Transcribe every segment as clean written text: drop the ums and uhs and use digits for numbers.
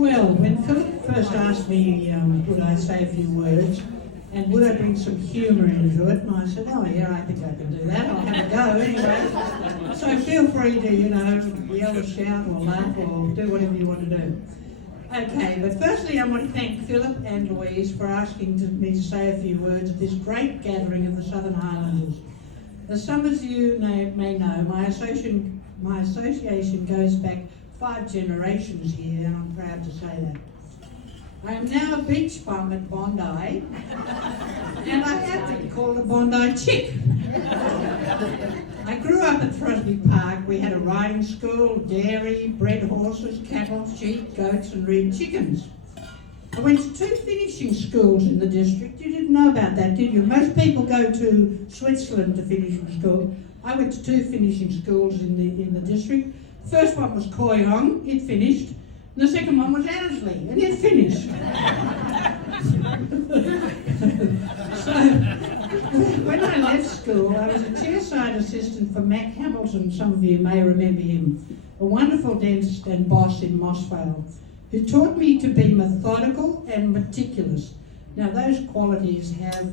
Well, when Philip first asked me would I say a few words and would I bring some humour into it, and I said, oh yeah, I think I can do that, I'll have a go anyway. So feel free to, yell or shout or laugh or do whatever you want to do. Okay, but firstly I want to thank Philip and Louise for asking me to say a few words at this great gathering of the Southern Highlanders. As some of you may know, my association goes back 5 generations here, and I'm proud to say that. I am now a beach bum at Bondi, and I have been called a Bondi chick. I grew up at Throsby Park. We had a riding school, dairy, bred horses, cattle, sheep, goats and reared chickens. I went to 2 finishing schools in the district. You didn't know about that, did you? Most people go to Switzerland to finishing school. I went to 2 finishing schools in the district. The first one was Koyong, it finished. And the second one was Annesley, and it finished. So, when I left school, I was a chairside assistant for Mac Hamilton. Some of you may remember him. A wonderful dentist and boss in Mossvale, who taught me to be methodical and meticulous. Now those qualities have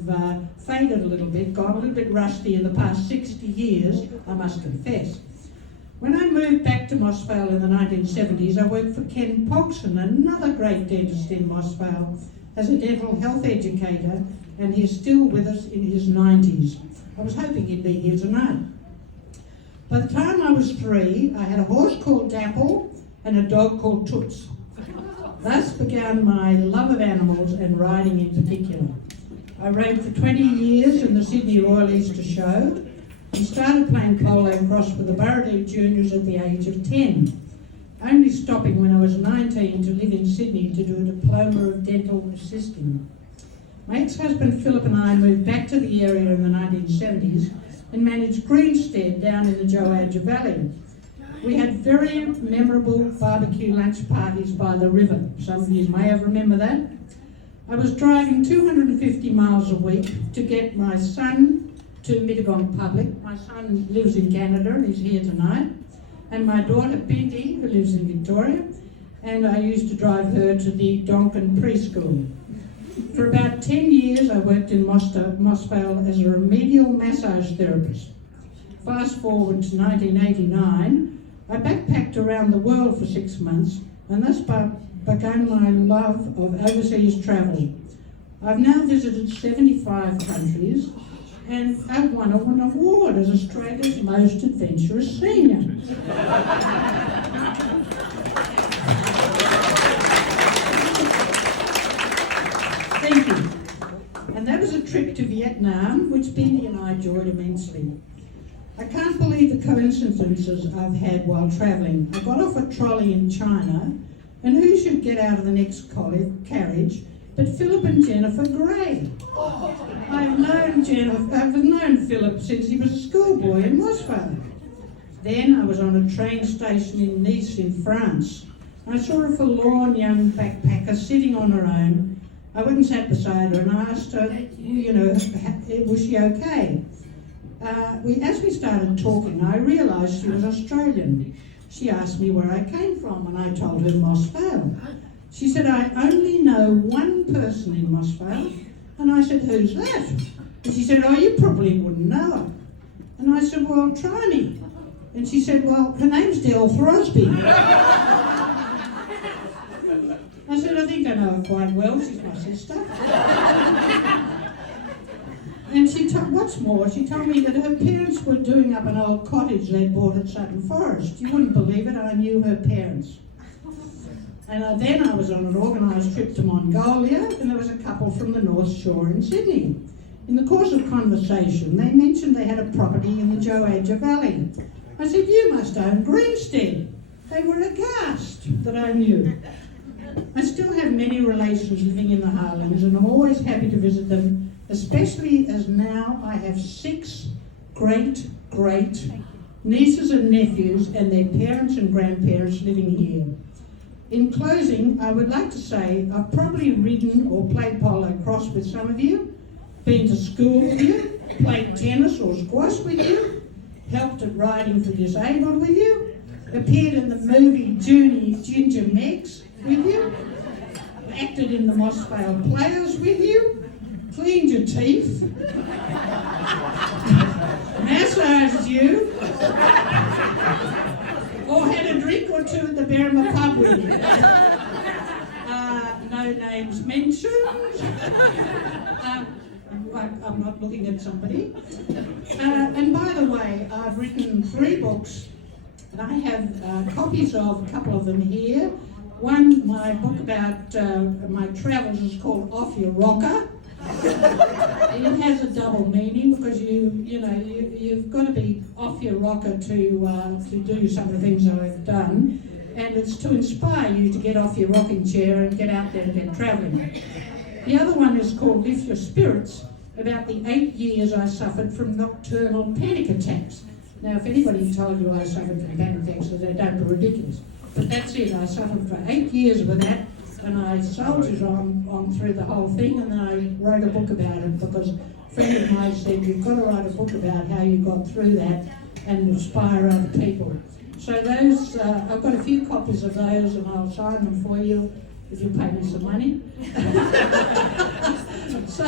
faded a little bit, got a little bit rusty in the past 60 years, I must confess. When I moved back to Mossvale in the 1970s, I worked for Ken Pogson, another great dentist in Mossvale, as a dental health educator, and he's still with us in his 90s. I was hoping he'd be here tonight. By the time I was 3, I had a horse called Dapple and a dog called Toots. Thus began my love of animals and riding in particular. I rode for 20 years in the Sydney Royal Easter Show and started playing polo cross with the Burradeeb Juniors at the age of 10, only stopping when I was 19 to live in Sydney to do a diploma of dental assisting. My ex-husband Philip and I moved back to the area in the 1970s and managed Greenstead down in the Joadja Valley. We had very memorable barbecue lunch parties by the river. Some of you may have remember that. I was driving 250 miles a week to get my son to Mittagong Public. My son lives in Canada and he's here tonight. And my daughter Binti, who lives in Victoria, and I used to drive her to the Donkin preschool. For about 10 years I worked in Mossvale as a remedial massage therapist. Fast forward to 1989, I backpacked around the world for 6 months and thus began my love of overseas travel. I've now visited 75 countries and I've won an award as Australia's most adventurous senior. Thank you. And that was a trip to Vietnam, which Benny and I enjoyed immensely. I can't believe the coincidences I've had while travelling. I got off a trolley in China, and who should get out of the next carriage but Philip and Jennifer Gray. I've known Philip since he was a schoolboy in Mossvale. Then I was on a train station in Nice in France. I saw a forlorn young backpacker sitting on her own. I went and sat beside her and I asked her, was she okay? As we started talking, I realised she was Australian. She asked me where I came from and I told her Mossvale. She said, I only know one person in Mossvale. And I said, who's that? And she said, oh, you probably wouldn't know her. And I said, well, try me. And she said, well, her name's Del Throsby. I said, I think I know her quite well. She's my sister. And what's more, she told me that her parents were doing up an old cottage they'd bought at Sutton Forest. You wouldn't believe it, I knew her parents. And then I was on an organised trip to Mongolia, and there was a couple from the North Shore in Sydney. In the course of conversation, they mentioned they had a property in the Joadja Valley. I said, you must own Greenstead. They were aghast that I knew. I still have many relations living in the Highlands, and I'm always happy to visit them, especially as now I have 6 great nieces and nephews and their parents and grandparents living here. In closing, I would like to say I've probably ridden or played polo cross with some of you, been to school with you, played tennis or squash with you, helped at riding for disabled with you, appeared in the movie Ginger Megs with you, acted in the Mossvale Players with you, cleaned your teeth, massaged you, or had a drink or two at the Berrima pub with you. No names mentioned. I'm not looking at somebody. And by the way, I've written 3 books, and I have copies of a couple of them here. One, my book about my travels is called Off Your Rocker. It has a double meaning because you've got to be off your rocker to do some of the things I've done, and it's to inspire you to get off your rocking chair and get out there and get travelling. The other one is called Lift Your Spirits, about the 8 years I suffered from nocturnal panic attacks. Now, if anybody told you I suffered from panic attacks, they don't be ridiculous. But that's it, I suffered for 8 years with that, and I soldiered on through the whole thing, and then I wrote a book about it because a friend of mine said, you've got to write a book about how you got through that and inspire other people. So those, I've got a few copies of those, and I'll sign them for you if you pay me some money. So,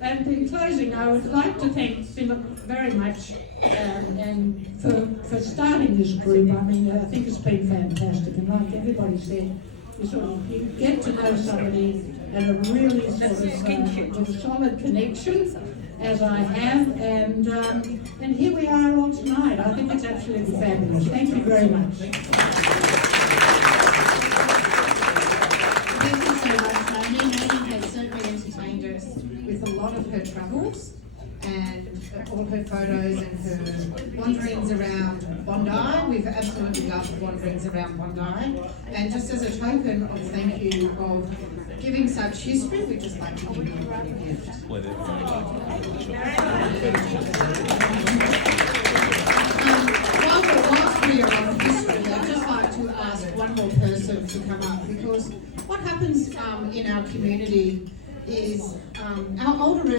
and in closing, I would like to thank Philip very much and for starting this group. I mean, I think it's been fantastic, and like everybody said, you get to know somebody and a really sort of with a solid connection, as I have, and here we are all tonight. I think it's absolutely fabulous. Thank you very much. Thank you so much, Noni. Noni has certainly entertained us with a lot of her travels and all her photos and her wanderings around Bondi. We've absolutely loved wanderings around Bondi. And just as a token of thank you of giving such history, we'd just like to give you a gift. Whilst we are on history, I'd just like to ask one more person to come up, because what happens in our community is our older